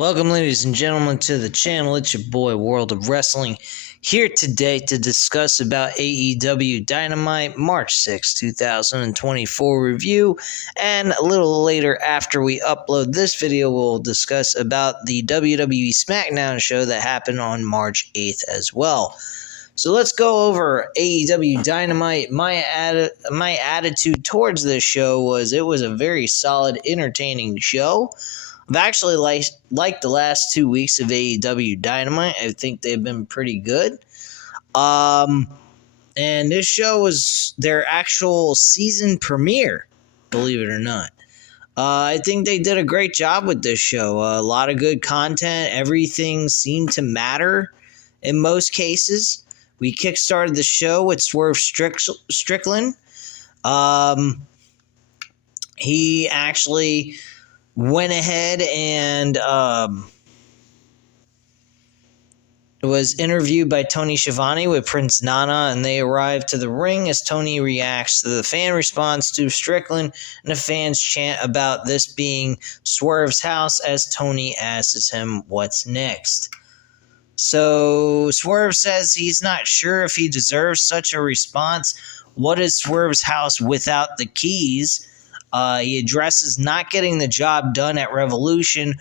Welcome, ladies and gentlemen, to the channel. It's your boy, World of Wrestling, here today to discuss about AEW Dynamite March 6, 2024 review. And a little later, after we upload this video, we'll discuss about the WWE SmackDown show that happened on March 8th as well. So let's go over AEW Dynamite. My attitude towards this show was it was a very solid, entertaining show. I've actually liked the last 2 weeks of AEW Dynamite. I think they've been pretty good. And this show was their actual season premiere, believe it or not. I think they did a great job with this show. A lot of good content. Everything seemed to matter in most cases. We kickstarted the show with Swerve Strickland. He actually went ahead and was interviewed by Tony Schiavone with Prince Nana, and they arrived to the ring as Tony reacts to the fan response to Strickland, and the fans chant about this being Swerve's house as Tony asks him what's next. So Swerve says he's not sure if he deserves such a response. What is Swerve's house without the keys? He addresses not getting the job done at Revolution,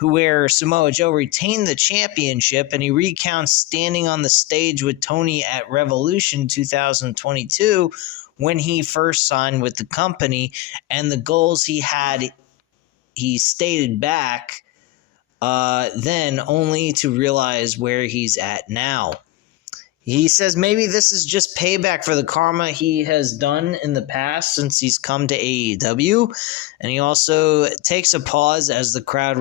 where Samoa Joe retained the championship, and he recounts standing on the stage with Tony at Revolution 2022 when he first signed with the company, and the goals he had, he stated back then, only to realize where he's at now. He says maybe this is just payback for the karma he has done in the past since he's come to AEW. And he also takes a pause as the crowd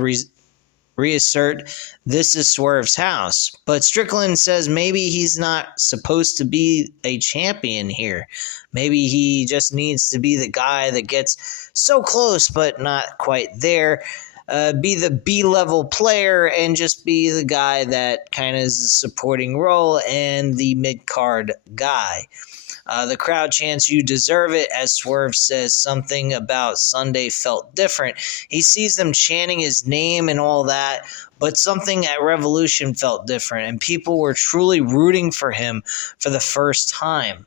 reassert this is Swerve's house. But Strickland says maybe he's not supposed to be a champion here. Maybe he just needs to be the guy that gets so close but not quite there. Be the B-level player and just be the guy that kind of is a supporting role and the mid-card guy. The crowd chants, "You deserve it," as Swerve says something about Sunday felt different. He sees them chanting his name and all that, but something at Revolution felt different, and people were truly rooting for him for the first time.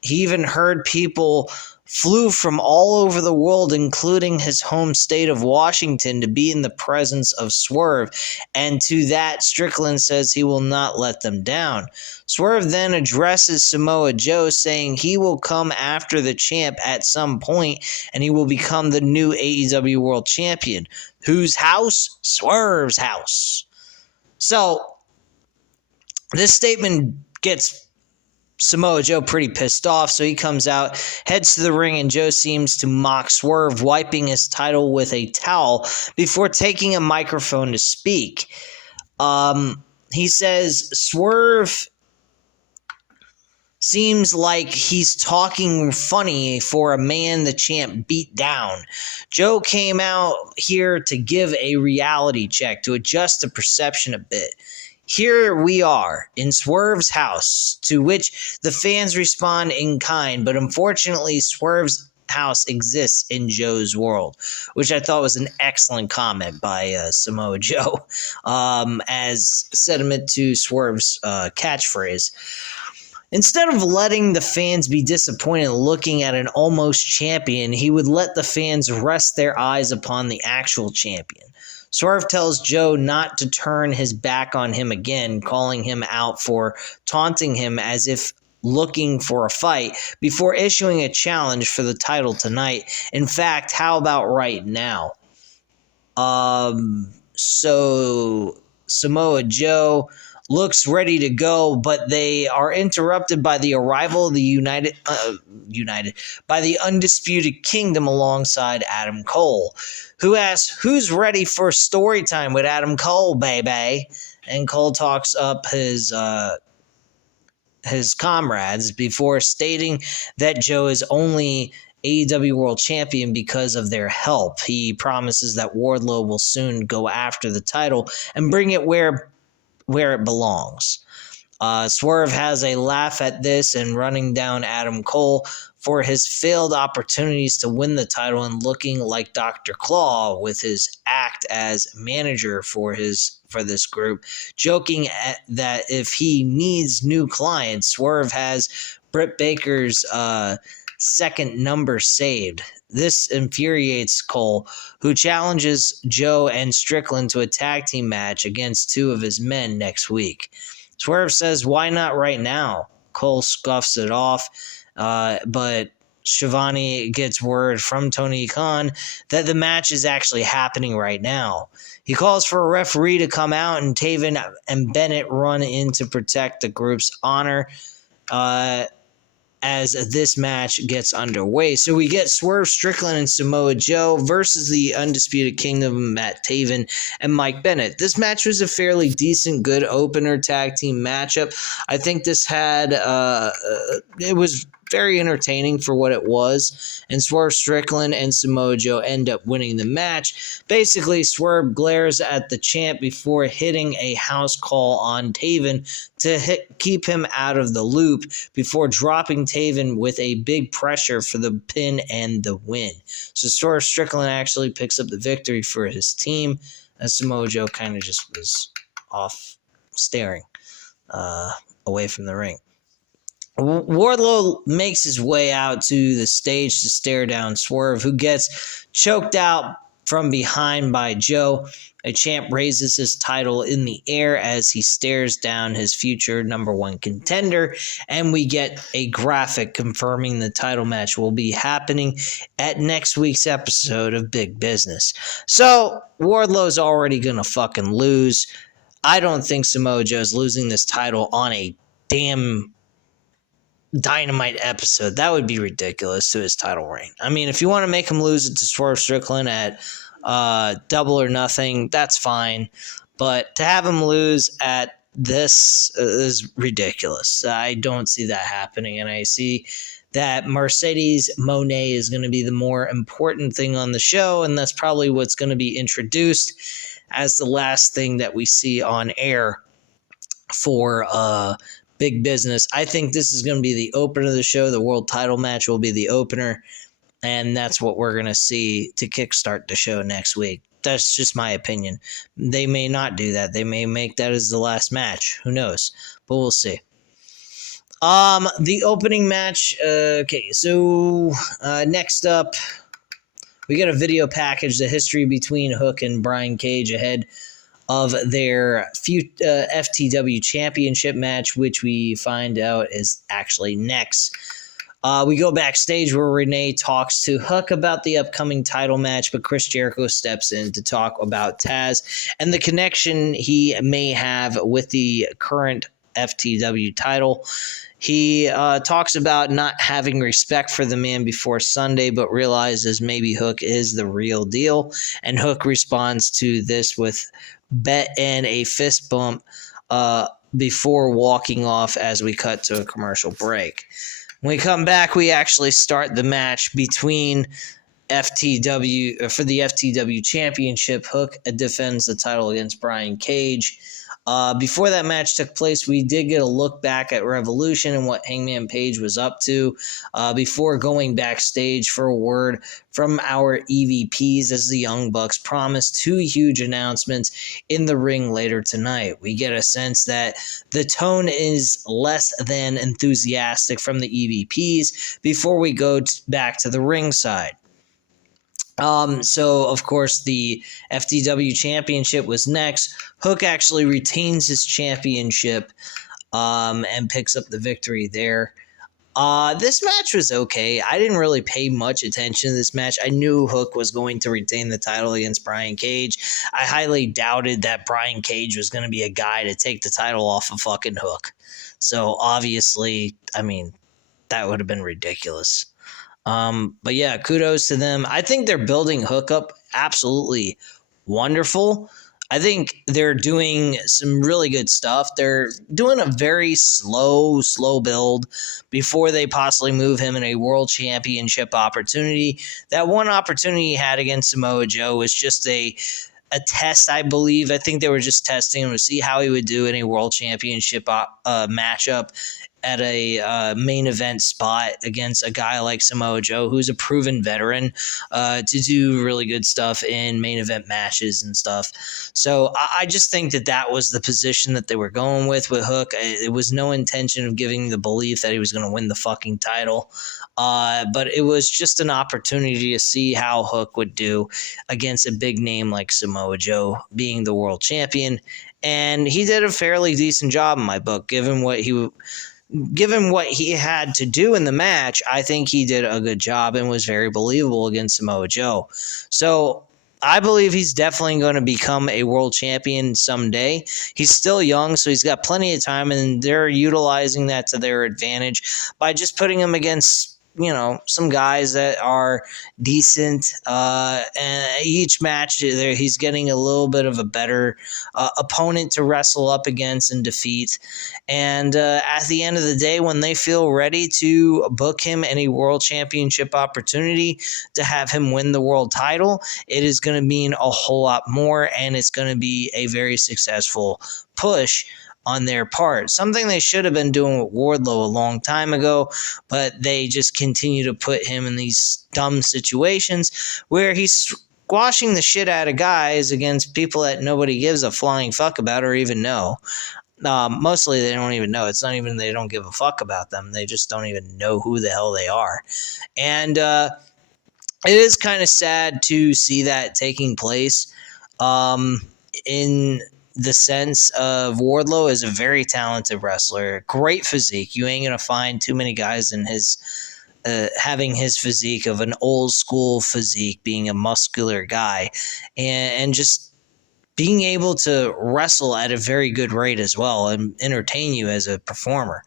He even heard people flew from all over the world, including his home state of Washington, to be in the presence of Swerve, and to that, Strickland says he will not let them down. Swerve then addresses Samoa Joe, saying he will come after the champ at some point, and he will become the new AEW World Champion. Whose house? Swerve's house. So, this statement gets Samoa Joe pretty pissed off, so he comes out, heads to the ring, and Joe seems to mock Swerve, wiping his title with a towel before taking a microphone to speak. He says Swerve seems like he's talking funny for a man the champ beat down. Joe came out here to give a reality check, to adjust the perception a bit. Here we are, in Swerve's house, to which the fans respond in kind, but unfortunately Swerve's house exists in Joe's world, which I thought was an excellent comment by Samoa Joe, as sentiment to Swerve's catchphrase. Instead of letting the fans be disappointed looking at an almost champion, he would let the fans rest their eyes upon the actual champion. Swerve tells Joe not to turn his back on him again, calling him out for taunting him as if looking for a fight, before issuing a challenge for the title tonight. In fact, how about right now? So Samoa Joe looks ready to go, but they are interrupted by the arrival of the by the Undisputed Kingdom alongside Adam Cole, who asks, "Who's ready for story time with Adam Cole, baby?" And Cole talks up his comrades before stating that Joe is only AEW World Champion because of their help. He promises that Wardlow will soon go after the title and bring it where it belongs. Swerve has a laugh at this and running down Adam Cole, for his failed opportunities to win the title and looking like Dr. Claw with his act as manager for this group, joking that if he needs new clients, Swerve has Britt Baker's second number saved. This infuriates Cole, who challenges Joe and Strickland to a tag team match against two of his men next week. Swerve says, "Why not right now?" Cole scuffs it off, but Schiavone gets word from Tony Khan that the match is actually happening right now. He calls for a referee to come out, and Taven and Bennett run in to protect the group's honor as this match gets underway. So we get Swerve Strickland and Samoa Joe versus the Undisputed Kingdom, Matt Taven and Mike Bennett. This match was a fairly decent, good opener tag team matchup. I think this had it was very entertaining for what it was, and Swerve Strickland and Samoa Joe end up winning the match. Basically, Swerve glares at the champ before hitting a house call on Taven to keep him out of the loop before dropping Taven with a big pressure for the pin and the win. So Swerve Strickland actually picks up the victory for his team, and Samoa Joe kind of just was off staring away from the ring. Wardlow makes his way out to the stage to stare down Swerve, who gets choked out from behind by Joe. A champ raises his title in the air as he stares down his future number one contender, and we get a graphic confirming the title match will be happening at next week's episode of Big Business. So Wardlow's already gonna fucking lose. I don't think Samoa Joe's losing this title on a damn Dynamite episode. That would be ridiculous to his title reign. I mean, if you want to make him lose it to Swerve Strickland at Double or Nothing, that's fine. But to have him lose at this is ridiculous. I don't see that happening, and I see that Mercedes Moné is going to be the more important thing on the show, and that's probably what's going to be introduced as the last thing that we see on air for Big Business. I think this is going to be the opener of the show. The world title match will be the opener, and that's what we're going to see to kickstart the show next week. That's just my opinion. They may not do that. They may make that as the last match. Who knows? But we'll see. The opening match. Okay, so next up, we got a video package, the history between Hook and Brian Cage ahead of their FTW Championship match, which we find out is actually next. We go backstage where Renee talks to Hook about the upcoming title match, but Chris Jericho steps in to talk about Taz and the connection he may have with the current FTW title. He talks about not having respect for the man before Sunday, but realizes maybe Hook is the real deal, and Hook responds to this with bet and a fist bump before walking off as we cut to a commercial break. When we come back, we actually start the match between FTW for the FTW Championship. Hook defends the title against Brian Cage. Before that match took place, we did get a look back at Revolution and what Hangman Page was up to before going backstage for a word from our EVPs as the Young Bucks promised two huge announcements in the ring later tonight. We get a sense that the tone is less than enthusiastic from the EVPs before we go back to the ringside. So, of course, the FTW Championship was next. Hook actually retains his championship and picks up the victory there. This match was okay. I didn't really pay much attention to this match. I knew Hook was going to retain the title against Brian Cage. I highly doubted that Brian Cage was going to be a guy to take the title off of fucking Hook. So, obviously, I mean, that would have been ridiculous. But yeah, kudos to them. I think they're building Hook up absolutely wonderful. I think they're doing some really good stuff. They're doing a very slow build before they possibly move him in a world championship opportunity. That one opportunity he had against Samoa Joe was just a test, I believe. I think they were just testing him to see how he would do in a world championship matchup. at a main event spot against a guy like Samoa Joe, who's a proven veteran, to do really good stuff in main event matches and stuff. So I just think that was the position that they were going with Hook. It was no intention of giving the belief that he was going to win the fucking title. But it was just an opportunity to see how Hook would do against a big name like Samoa Joe being the world champion. And he did a fairly decent job in my book, given what he had to do in the match. I think he did a good job and was very believable against Samoa Joe. So I believe he's definitely going to become a world champion someday. He's still young, so he's got plenty of time, and they're utilizing that to their advantage by just putting him against, some guys that are decent. And each match, he's getting a little bit of a better opponent to wrestle up against and defeat. And at the end of the day, when they feel ready to book him any world championship opportunity to have him win the world title, it is going to mean a whole lot more, and it's going to be a very successful push on their part. Something they should have been doing with Wardlow a long time ago, but they just continue to put him in these dumb situations where he's squashing the shit out of guys against people that nobody gives a flying fuck about or even know. Mostly they don't even know. It's not even they don't give a fuck about them. They just don't even know who the hell they are. And it is kind of sad to see that taking place. In the sense of Wardlow is a very talented wrestler, great physique. You ain't gonna find too many guys in his having his physique of an old school physique, being a muscular guy, and just being able to wrestle at a very good rate as well and entertain you as a performer.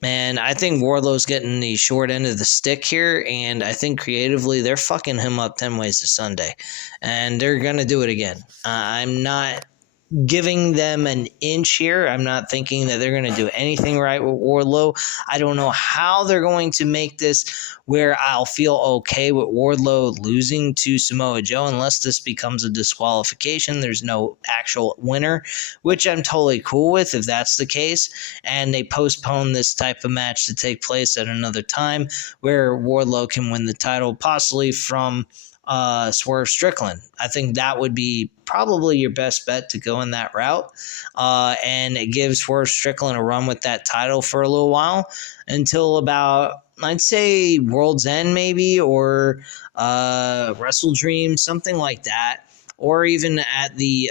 And I think Wardlow's getting the short end of the stick here, and I think creatively they're fucking him up 10 ways to Sunday. And they're going to do it again. I'm not giving them an inch here. I'm not thinking that they're going to do anything right with Wardlow. I don't know how they're going to make this where I'll feel okay with Wardlow losing to Samoa Joe unless this becomes a disqualification. There's no actual winner, which I'm totally cool with if that's the case. And they postpone this type of match to take place at another time where Wardlow can win the title, possibly from Swerve Strickland. I think that would be probably your best bet to go in that route, and it gives Swerve Strickland a run with that title for a little while until about, I'd say, World's End maybe, or Wrestle Dream, something like that, or even at the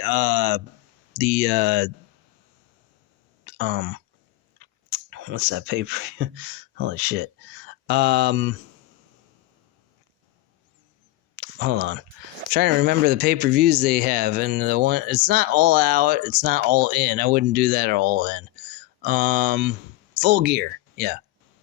what's that paper? Holy shit. Hold on. I'm trying to remember the pay-per-views they have, and the one, it's not All Out, it's not All In. I wouldn't do that at All In. Full Gear, yeah.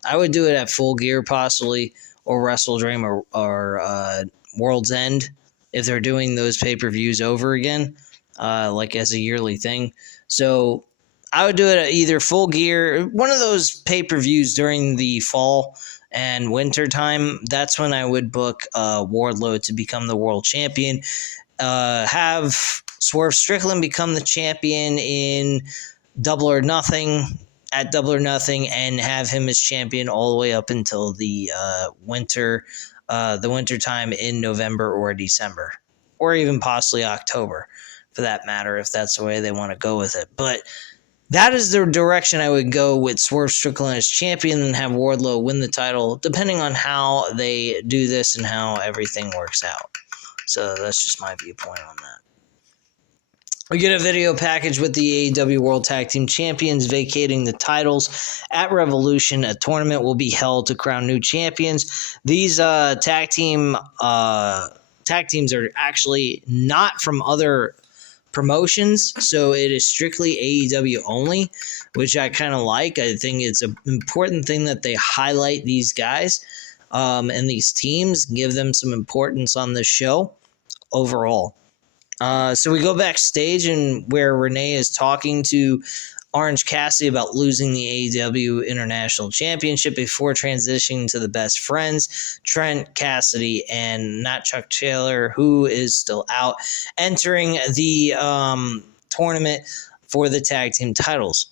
I would do it at Full Gear possibly, or Wrestle Dream, or World's End if they're doing those pay-per-views over again, like as a yearly thing. So I would do it at either Full Gear, one of those pay-per-views during the fall and winter time. That's when I would book Wardlow to become the world champion. Have Swerve Strickland become the champion in Double or Nothing, at Double or Nothing, and have him as champion all the way up until the winter time in November or December, or even possibly October, for that matter, if that's the way they want to go with it. But that is the direction I would go with Swerve Strickland as champion and have Wardlow win the title, depending on how they do this and how everything works out. So that's just my viewpoint on that. We get a video package with the AEW World Tag Team Champions vacating the titles at Revolution. A tournament will be held to crown new champions. These tag teams are actually not from other promotions, so it is strictly AEW only, which I kind of like. I think it's an important thing that they highlight these guys and these teams, give them some importance on this show overall. So we go backstage, and where Renee is talking to Orange Cassidy about losing the AEW International Championship before transitioning to the best friends, Trent Cassidy and not Chuck Taylor, who is still out, entering the tournament for the tag team titles.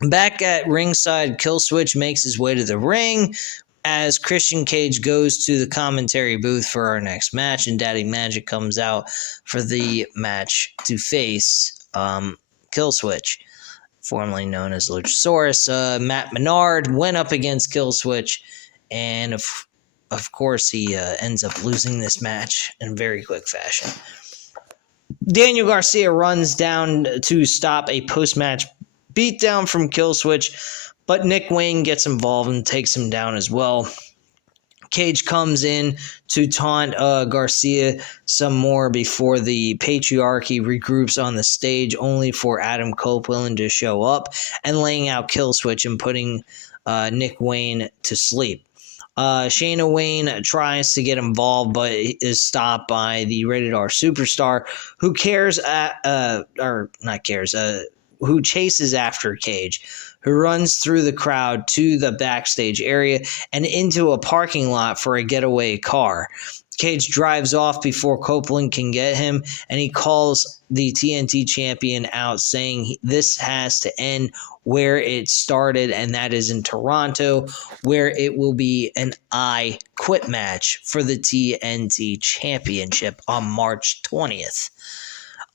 Back at ringside, Killswitch makes his way to the ring as Christian Cage goes to the commentary booth for our next match, and Daddy Magic comes out for the match to face Killswitch, formerly known as Luchasaurus. Matt Menard went up against Killswitch, and of course he ends up losing this match in very quick fashion. Daniel Garcia runs down to stop a post-match beatdown from Killswitch, but Nick Wayne gets involved and takes him down as well. Cage comes in to taunt Garcia some more before the Patriarchy regroups on the stage, only for Adam Copeland to show up and laying out Killswitch and putting Nick Wayne to sleep. Shayna Wayne tries to get involved, but is stopped by the Rated R Superstar, who who chases after Cage, who runs through the crowd to the backstage area and into a parking lot for a getaway car. Cage drives off before Copeland can get him, and he calls the TNT champion out, saying this has to end where it started, and that is in Toronto, where it will be an I Quit match for the TNT championship on March 20th.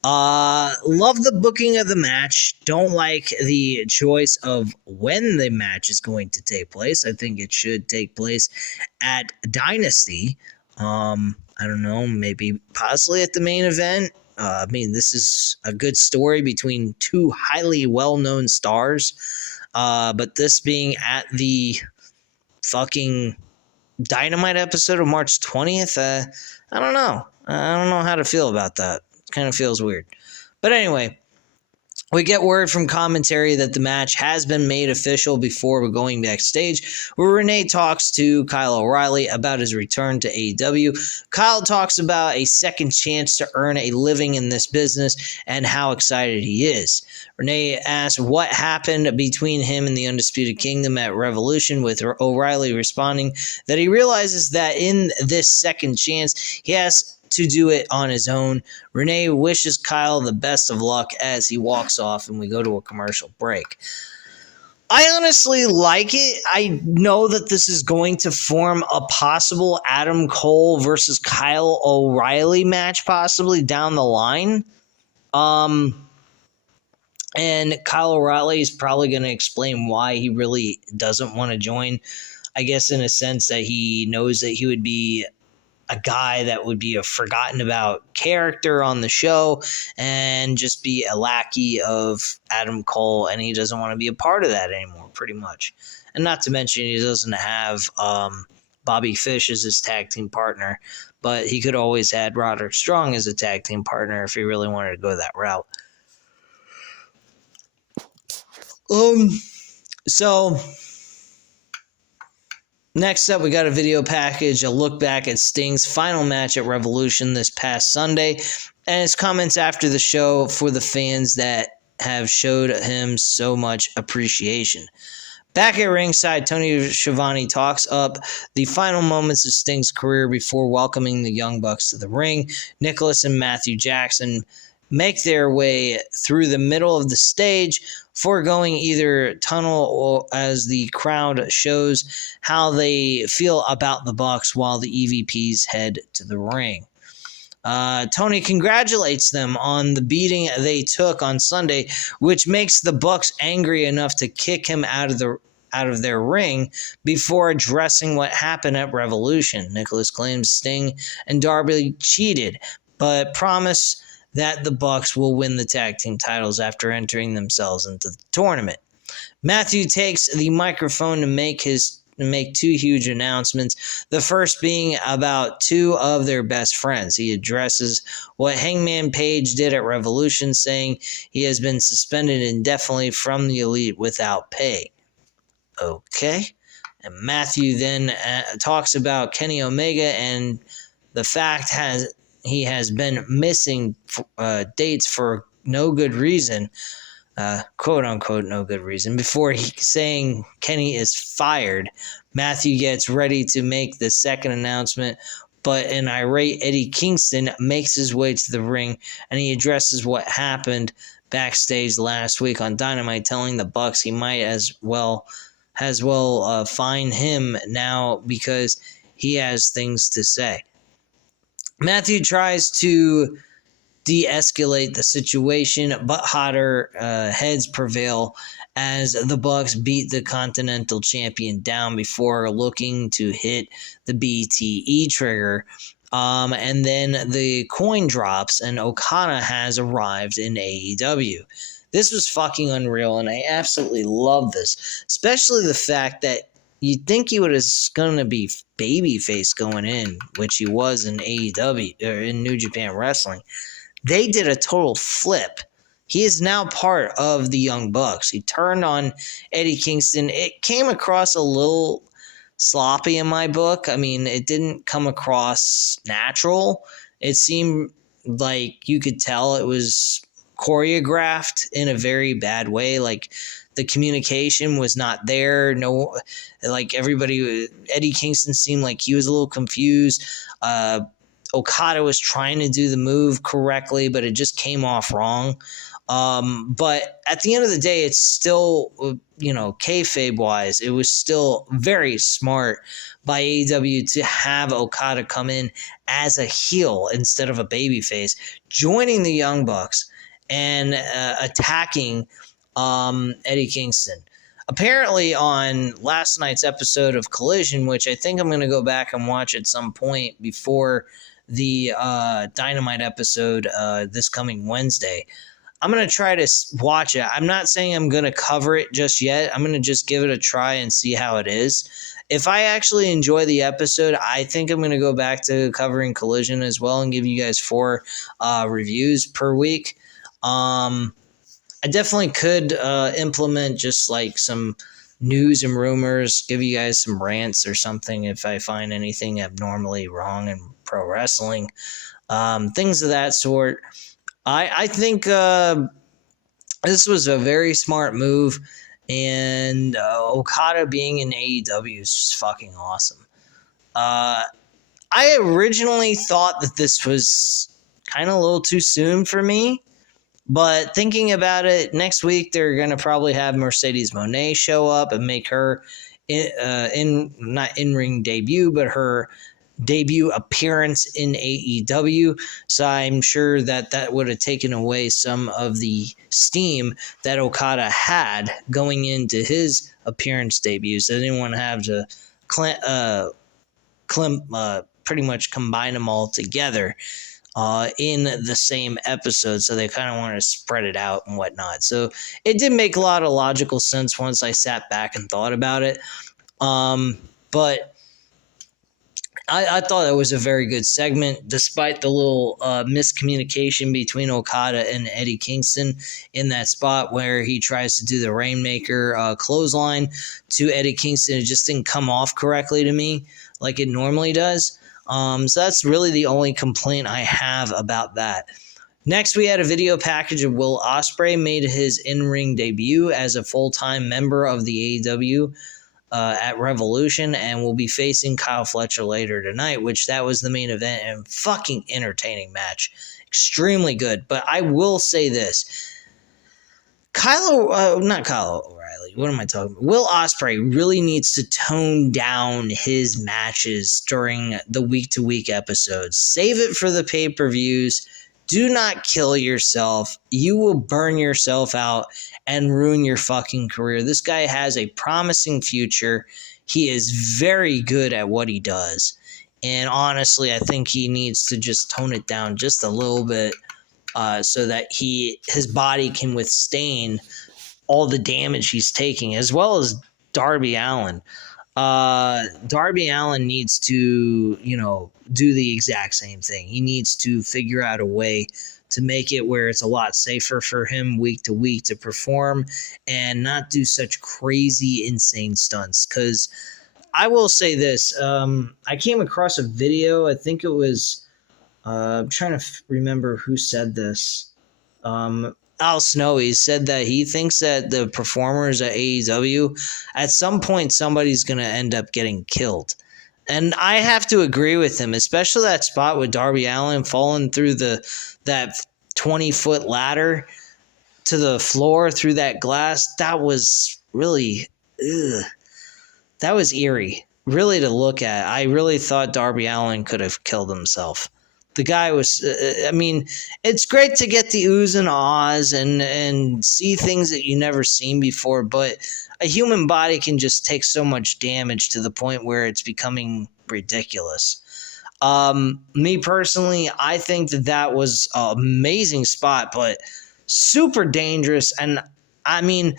Love the booking of the match. Don't like the choice of when the match is going to take place. I think it should take place at Dynasty. I don't know, maybe possibly at the main event. This is a good story between two highly well-known stars. But this being at the fucking Dynamite episode of March 20th, I don't know. I don't know how to feel about that. Kind of feels weird. But anyway, we get word from commentary that the match has been made official before we're going backstage, where Renee talks to Kyle O'Reilly about his return to AEW. Kyle talks about a second chance to earn a living in this business and how excited he is. Renee asks what happened between him and the Undisputed Kingdom at Revolution, with O'Reilly responding that he realizes that in this second chance, he has to do it on his own. Renee wishes Kyle the best of luck as he walks off, and we go to a commercial break. I honestly like it. I know that this is going to form a possible Adam Cole versus Kyle O'Reilly match possibly down the line. And Kyle O'Reilly is probably going to explain why he really doesn't want to join. I guess in a sense that he knows that he would be a guy that would be a forgotten about character on the show and just be a lackey of Adam Cole, and he doesn't want to be a part of that anymore, pretty much. And not to mention he doesn't have Bobby Fish as his tag team partner, but he could always add Roderick Strong as a tag team partner if he really wanted to go that route. So next up, we got a video package, a look back at Sting's final match at Revolution this past Sunday, and his comments after the show for the fans that have showed him so much appreciation. Back at ringside, Tony Schiavone talks up the final moments of Sting's career before welcoming the Young Bucks to the ring. Nicholas and Matthew Jackson make their way through the middle of the stage, foregoing either tunnel or as the crowd shows how they feel about the Bucks while the EVPs head to the ring. Tony congratulates them on the beating they took on Sunday, which makes the Bucks angry enough to kick him out of their ring before addressing what happened at Revolution. Nicholas claims Sting and Darby cheated, but promise that the Bucks will win the tag team titles after entering themselves into the tournament. Matthew takes the microphone to make two huge announcements, the first being about two of their best friends. He addresses what Hangman Page did at Revolution, saying he has been suspended indefinitely from the Elite without pay. Okay. And Matthew then talks about Kenny Omega and the fact he has been missing dates for no good reason, quote unquote no good reason, before saying Kenny is fired. Matthew gets ready to make the second announcement, but an irate Eddie Kingston makes his way to the ring, and he addresses what happened backstage last week on Dynamite, telling the Bucks he might as well fine him now because he has things to say. Matthew tries to de-escalate the situation, but hotter heads prevail as the Bucks beat the Continental Champion down before looking to hit the BTE trigger. And then the coin drops, and Okada has arrived in AEW. This was fucking unreal, and I absolutely love this, especially the fact that you'd think he was going to be babyface going in, which he was in AEW or in New Japan Wrestling. They did a total flip. He is now part of the Young Bucks. He turned on Eddie Kingston. It came across a little sloppy in my book. I mean, it didn't come across natural. It seemed like you could tell it was choreographed in a very bad way. Like, the communication was not there. No, like everybody, Eddie Kingston seemed like he was a little confused. Okada was trying to do the move correctly, but it just came off wrong. But at the end of the day, it's still, kayfabe-wise, it was still very smart by AEW to have Okada come in as a heel instead of a babyface, joining the Young Bucks and attacking Eddie Kingston. Apparently on last night's episode of Collision, which I think I'm going to go back and watch at some point before the Dynamite episode this coming Wednesday, I'm going to try to watch it. I'm not saying I'm going to cover it just yet. I'm going to just give it a try and see how it is. If I actually enjoy the episode, I think I'm going to go back to covering Collision as well and give you guys 4 reviews per week. I definitely could implement just like some news and rumors, give you guys some rants or something if I find anything abnormally wrong in pro wrestling, things of that sort. I think this was a very smart move, and Okada being in AEW is just fucking awesome. I originally thought that this was kind of a little too soon for me. But thinking about it, next week they're going to probably have Mercedes Moné show up and make her not in-ring debut, but her debut appearance in AEW. So I'm sure that would have taken away some of the steam that Okada had going into his appearance debuts. They didn't want to have to pretty much combine them all together in the same episode, so they kind of wanted to spread it out and whatnot. So it did make a lot of logical sense once I sat back and thought about it. But I thought it was a very good segment, despite the little miscommunication between Okada and Eddie Kingston in that spot where he tries to do the Rainmaker clothesline to Eddie Kingston. It just didn't come off correctly to me like it normally does. So that's really the only complaint I have about that. Next, we had a video package of Will Ospreay made his in-ring debut as a full-time member of the AEW at Revolution, and will be facing Kyle Fletcher later tonight, which that was the main event, and fucking entertaining match. Extremely good. But I will say this. Not Kyle O'Reilly. What am I talking about? Will Ospreay really needs to tone down his matches during the week-to-week episodes. Save it for the pay-per-views. Do not kill yourself. You will burn yourself out and ruin your fucking career. This guy has a promising future. He is very good at what he does. And honestly, I think he needs to just tone it down just a little bit so that his body can withstand all the damage he's taking, as well as Darby Allin. Darby Allin needs to, do the exact same thing. He needs to figure out a way to make it where it's a lot safer for him week to week to perform and not do such crazy, insane stunts. Because I will say this, I came across a video, I think it was, I'm trying to remember who said this. Al Snowy said that he thinks that the performers at AEW, at some point, somebody's going to end up getting killed. And I have to agree with him, especially that spot with Darby Allin falling through that 20-foot ladder to the floor through that glass. That was really, that was eerie, really, to look at. I really thought Darby Allin could have killed himself. The guy was, I mean, it's great to get the oohs and ahs and see things that you never seen before, but a human body can just take so much damage to the point where it's becoming ridiculous. Me personally, I think that was an amazing spot, but super dangerous. And I mean,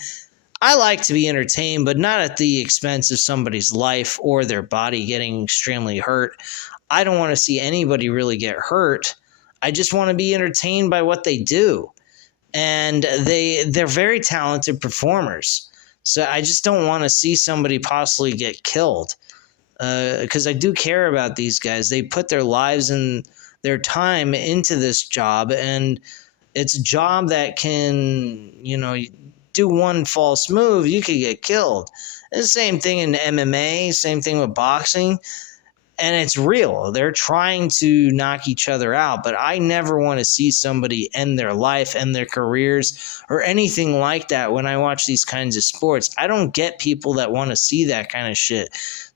I like to be entertained, but not at the expense of somebody's life or their body getting extremely hurt. I don't want to see anybody really get hurt. I just want to be entertained by what they do. And they're very talented performers. So I just don't want to see somebody possibly get killed. Because I do care about these guys. They put their lives and their time into this job, and it's a job that can, do one false move, you could get killed. It's the same thing in MMA, same thing with boxing. And it's real. They're trying to knock each other out, but I never want to see somebody end their life, end their careers, or anything like that when I watch these kinds of sports. I don't get people that want to see that kind of shit.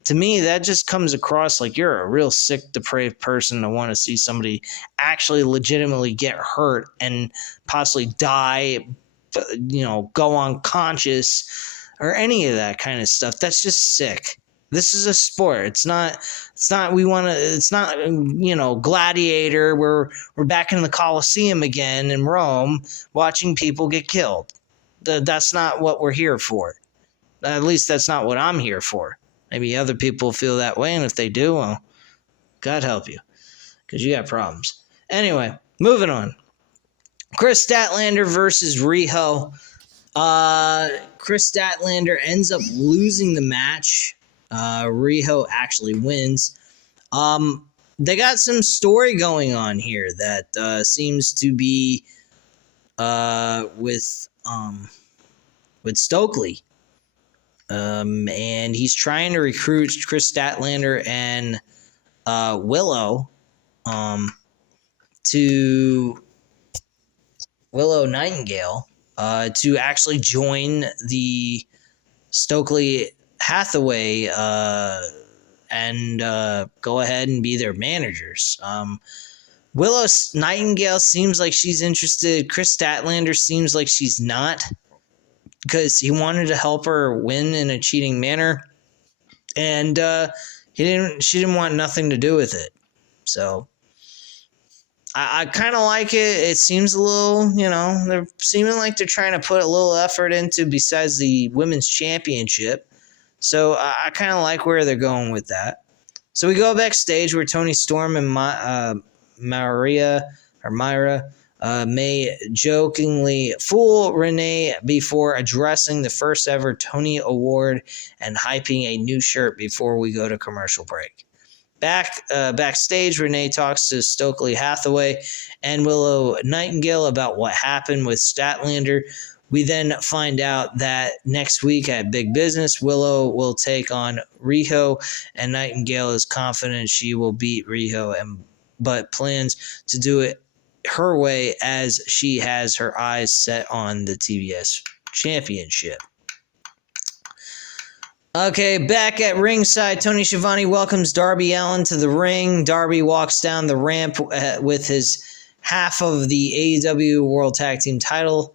To me, that just comes across like you're a real sick, depraved person to want to see somebody actually legitimately get hurt and possibly die, go unconscious, or any of that kind of stuff. That's just sick. This is a sport. It's not Gladiator where we're back in the Colosseum again in Rome watching people get killed. That's not what we're here for. At least that's not what I'm here for. Maybe other people feel that way, and if they do, well, God help you, because you got problems. Anyway, moving on. Chris Statlander versus Riho. Chris Statlander ends up losing the match. Riho actually wins. They got some story going on here that seems to be with Stokely. And he's trying to recruit Chris Statlander and Willow to Willow Nightingale to actually join the Stokely Hathaway and go ahead and be their managers. Willow Nightingale seems like she's interested. Chris Statlander seems like she's not, because he wanted to help her win in a cheating manner, and she didn't want nothing to do with it. So I kind of like it. It seems a little, they're seeming like they're trying to put a little effort into besides the women's championship. So I kind of like where they're going with that. So we go backstage where Tony Storm and Myra may jokingly fool Renee before addressing the first ever Tony Award and hyping a new shirt before we go to commercial break. Backstage, Renee talks to Stokely Hathaway and Willow Nightingale about what happened with Statlander. We then find out that next week at Big Business, Willow will take on Riho, and Nightingale is confident she will beat Riho, but plans to do it her way as she has her eyes set on the TBS Championship. Okay, back at ringside, Tony Schiavone welcomes Darby Allin to the ring. Darby walks down the ramp with his half of the AEW World Tag Team title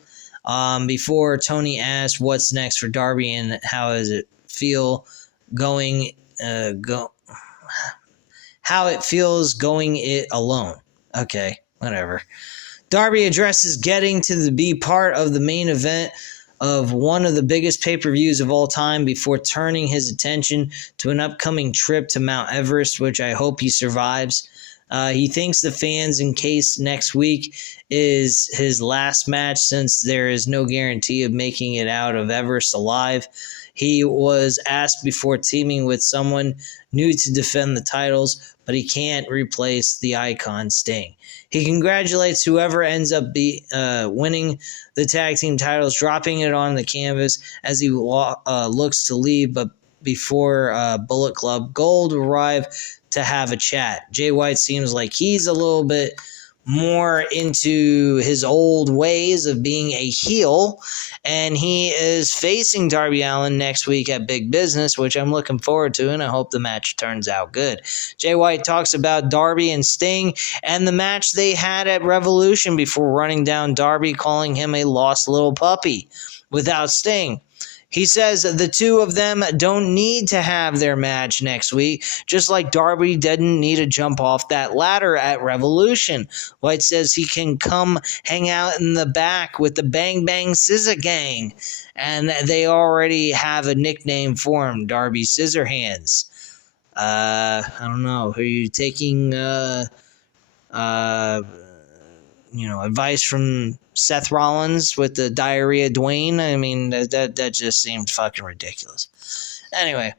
before Tony asks what's next for Darby and how does it feel going how it feels going it alone. Okay, whatever. Darby addresses getting to be part of the main event of one of the biggest pay-per-views of all time before turning his attention to an upcoming trip to Mount Everest, which I hope he survives. He thanks the fans in case next week is his last match, since there is no guarantee of making it out of Everest alive. He was asked before teaming with someone new to defend the titles, but he can't replace the icon Sting. He congratulates whoever ends up winning the tag team titles, dropping it on the canvas as he looks to leave, but before Bullet Club Gold arrive to have a chat. Jay White seems like he's a little bit more into his old ways of being a heel, and he is facing Darby Allin next week at Big Business, which I'm looking forward to, and I hope the match turns out good. Jay White talks about Darby and Sting and the match they had at Revolution before running down Darby, calling him a lost little puppy without Sting. He says the two of them don't need to have their match next week, just like Darby didn't need to jump off that ladder at Revolution. White says he can come hang out in the back with the Bang Bang Scissor Gang, and they already have a nickname for him, Darby Scissorhands. I don't know. Are you taking advice from Seth Rollins with the diarrhea Dwayne? I mean, that just seemed fucking ridiculous. Anyway,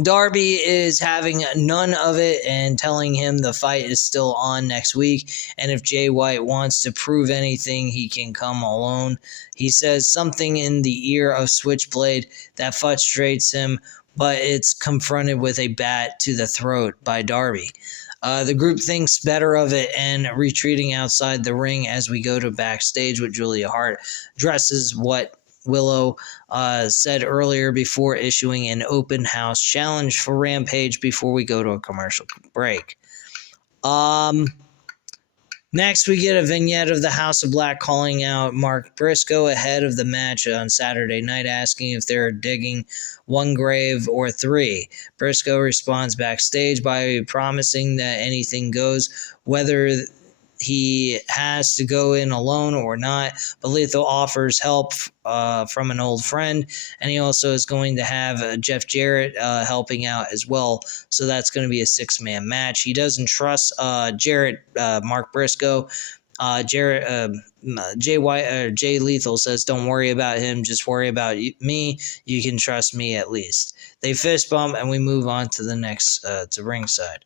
Darby is having none of it and telling him the fight is still on next week, and if Jay White wants to prove anything, he can come alone. He says something in the ear of Switchblade that frustrates him, but it's confronted with a bat to the throat by Darby. The group thinks better of it and retreating outside the ring as we go to backstage with Julia Hart, dresses what Willow said earlier before issuing an open house challenge for Rampage before we go to a commercial break. Next, we get a vignette of the House of Black calling out Mark Briscoe ahead of the match on Saturday night, asking if they're digging one grave or three. Briscoe responds backstage by promising that anything goes, whether he has to go in alone or not, but Lethal offers help from an old friend, and he also is going to have Jeff Jarrett helping out as well, so that's going to be a six-man match. He doesn't trust Jarrett, Mark Briscoe. Jay Lethal says, "Don't worry about him, just worry about me. You can trust me at least." They fist bump, and we move on to the next to ringside.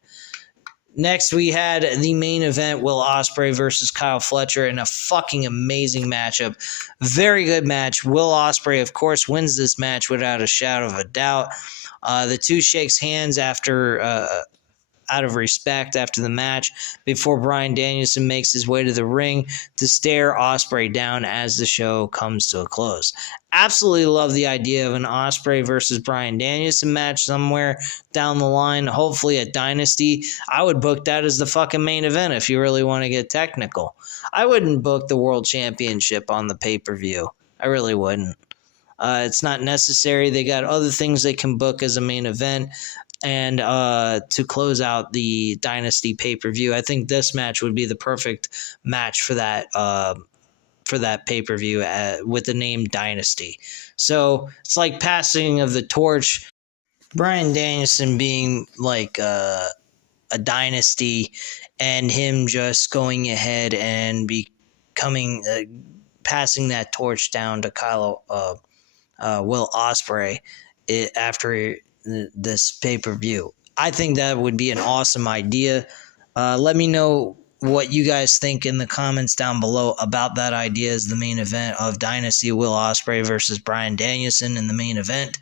Next, we had the main event, Will Ospreay versus Kyle Fletcher, in a fucking amazing matchup. Very good match. Will Ospreay, of course, wins this match without a shadow of a doubt. The two shakes hands out of respect after the match before Bryan Danielson makes his way to the ring to stare Ospreay down as the show comes to a close. Absolutely love the idea of an Ospreay versus Bryan Danielson match somewhere down the line, hopefully at Dynasty. I would book that as the fucking main event if you really want to get technical. I wouldn't book the World Championship on the pay-per-view. I really wouldn't. It's not necessary. They got other things they can book as a main event. And to close out the Dynasty pay-per-view, I think this match would be the perfect match for that pay-per-view with the name Dynasty. So it's like passing of the torch. Bryan Danielson being like a dynasty, and him just going ahead and becoming passing that torch down to Will Ospreay after this pay-per-view. I think that would be an awesome idea. Let me know what you guys think in the comments down below about that idea as the main event of Dynasty, Will Ospreay versus Bryan Danielson in the main event.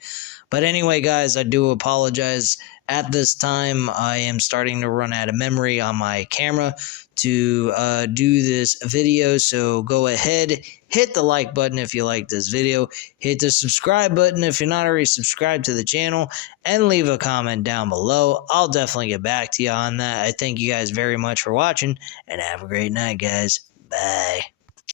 But anyway, guys, I do apologize. At this time, I am starting to run out of memory on my camera to do this video, so go ahead, hit the like button if you like this video, hit the subscribe button if you're not already subscribed to the channel, and leave a comment down below. I'll definitely get back to you on that. I thank you guys very much for watching, and have a great night, guys. Bye.